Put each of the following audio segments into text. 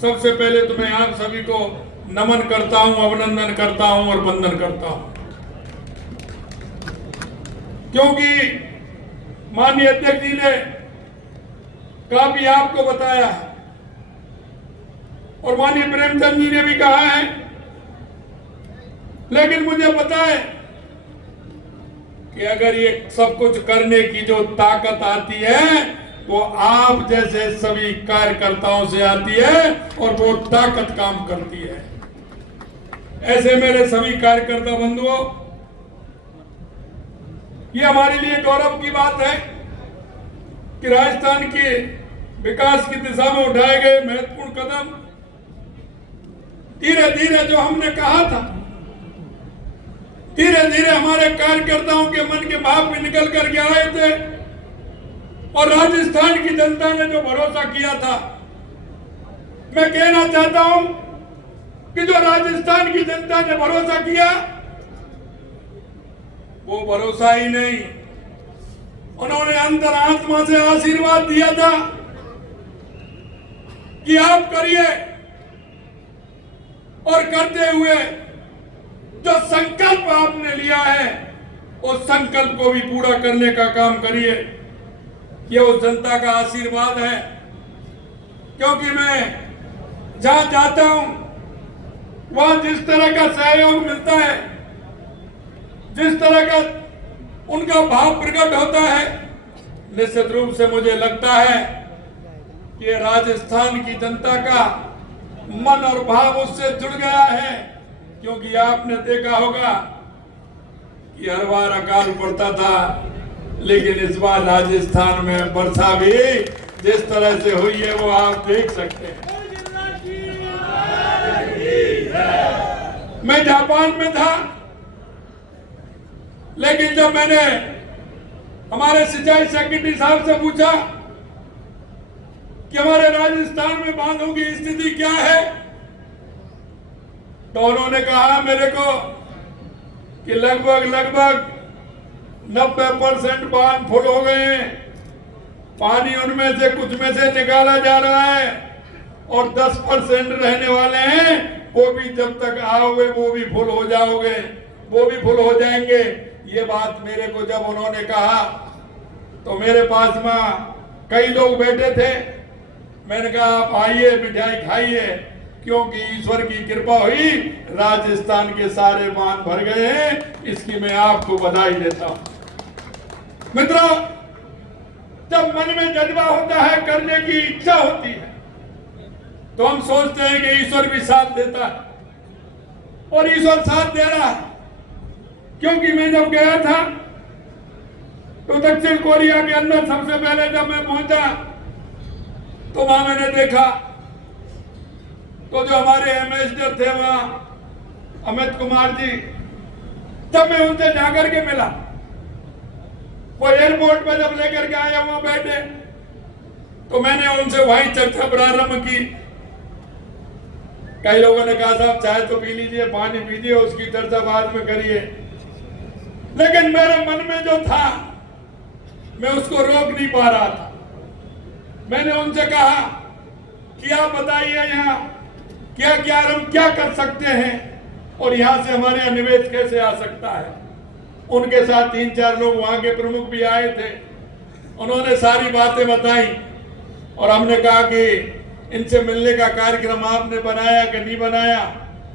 सबसे पहले तो मैं आप सभी को नमन करता हूं, अभिनंदन करता हूं और वंदन करता हूं, क्योंकि माननीय अध्यक्ष जी ने काफी आपको बताया है और माननीय प्रेमचंद जी ने भी कहा है, लेकिन मुझे पता है कि अगर ये सब कुछ करने की जो ताकत आती है वो आप जैसे सभी कार्यकर्ताओं से आती है और वो ताकत काम करती है। ऐसे मेरे सभी कार्यकर्ता बंधुओं, ये हमारे लिए गौरव की बात है कि राजस्थान के विकास की दिशा में उठाए गए महत्वपूर्ण कदम धीरे धीरे जो हमने कहा था, धीरे धीरे हमारे कार्यकर्ताओं के मन के भाव में निकल करके आए थे और राजस्थान की जनता ने जो भरोसा किया था, मैं कहना चाहता हूं कि जो राजस्थान की जनता ने भरोसा किया वो भरोसा ही नहीं, उन्होंने अंतरात्मा से आशीर्वाद दिया था कि आप करिए और करते हुए जो संकल्प आपने लिया है उस संकल्प को भी पूरा करने का काम करिए। ये उस जनता का आशीर्वाद है, क्योंकि मैं जहां जाता हूं वहां जिस तरह का सहयोग मिलता है, जिस तरह का उनका भाव प्रकट होता है, निश्चित रूप से मुझे लगता है कि राजस्थान की जनता का मन और भाव उससे जुड़ गया है, क्योंकि आपने देखा होगा कि हर बार अकाल पड़ता था, लेकिन इस बार राजस्थान में वर्षा भी जिस तरह से हुई है वो आप देख सकते हैं। मैं जापान में था, लेकिन जब मैंने हमारे सिंचाई सेक्रेटरी साहब से पूछा कि हमारे राजस्थान में बांधों की स्थिति क्या है, तो उन्होंने कहा मेरे को कि लगभग 90% बांध फुल हो गए हैं, पानी उनमें से कुछ में से निकाला जा रहा है और 10% रहने वाले हैं, वो भी जब तक आओगे वो भी फुल हो जाओगे, वो भी फुल हो जाएंगे। ये बात मेरे को जब उन्होंने कहा तो मेरे पास में कई लोग बैठे थे, मैंने कहा आप आइए मिठाई खाइए, क्योंकि ईश्वर की कृपा हुई, राजस्थान के सारे बांध भर गए हैं, इसकी मैं आपको बधाई देता हूं। मित्रों, जब मन में जज्बा होता है, करने की इच्छा होती है, तो हम सोचते हैं कि ईश्वर भी साथ देता है और ईश्वर साथ दे रहा है, क्योंकि मैं जब गया था तो दक्षिण कोरिया के अंदर सबसे पहले जब मैं पहुंचा तो वहां मैंने देखा तो जो हमारे एम्बेसडर थे वहां अमित कुमार जी, जब मैं उनसे जाकर के मिला, वो एयरपोर्ट पे जब लेकर के आए वहां बैठे, तो मैंने उनसे वही चर्चा प्रारंभ की। कई लोगों ने कहा साहब चाय तो पी लीजिए, पानी पीजिए, उसकी चर्चा बाद में करिए, लेकिन मेरे मन में जो था मैं उसको रोक नहीं पा रहा था। मैंने उनसे कहा कि आप बताइए यहाँ क्या हम क्या कर सकते हैं और यहाँ से हमारे यहाँ निवेश कैसे आ सकता है। उनके साथ 3-4 लोग वहाँ के प्रमुख भी आए थे, उन्होंने सारी बातें बताई और हमने कहा कि इनसे मिलने का कार्यक्रम आपने बनाया कि नहीं बनाया।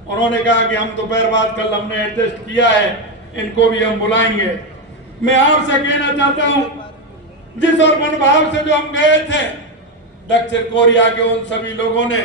उन्होंने कहा कि हम दोपहर बाद कल हमने एडजस्ट किया है, इनको भी हम बुलाएंगे। मैं आपसे कहना चाहता हूं, जिस और मनोभाव से जो हम गए थे, दक्षिण कोरिया के उन सभी लोगों ने